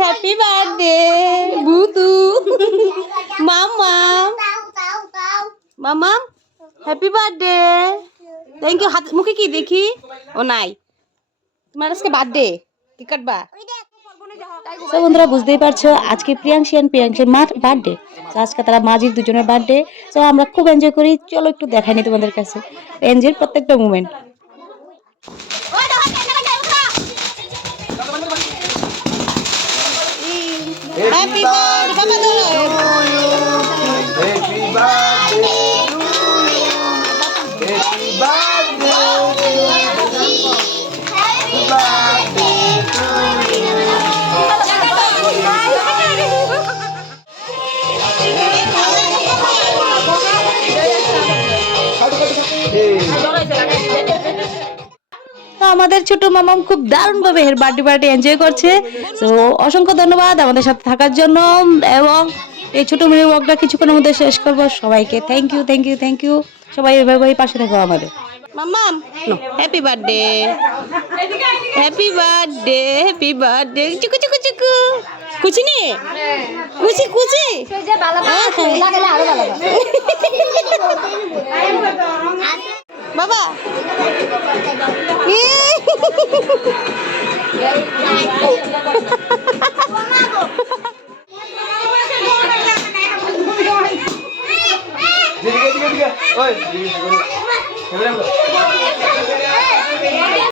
Happy birthday বুতু Mamam Mamam happy birthday thank you. হাত মুখে কি দেখি? ও নাই, তোমার আজকে বার্থডে, কি কাটবা? তো বন্ধুরা বুঝতেই পারছো আজকে প্রিয়াংশী অ্যান্ড প্রিয়াংশীর মার বার্থডে। তো আজকে তারা মাঝির দুজনের বার্থডে। তো আমরা খুব এনজয় করি। চলো একটু দেখাইনি তোমাদের কাছে এনজয়ের প্রত্যেকটা মুমেন্ট। হ্যাপি বার্থডে আমাদের ছোট মামাম খুব দারুণ ভাবে এর বার্থডে পার্টি এনজয় করছে। তো অসংখ্য ধন্যবাদ আমাদের সাথে থাকার জন্য, এবং এই ছোট মিনি ওয়াকটা কিছুক্ষণের মধ্যে শেষ করব। সবাইকে thank you thank you thank you. সবাই এভাবেই পাশে থাকো আমাদের। মামাম happy birthday happy birthday happy birthday চুকু চুকু চুকু খুশি নে খুশি খুশি বাবা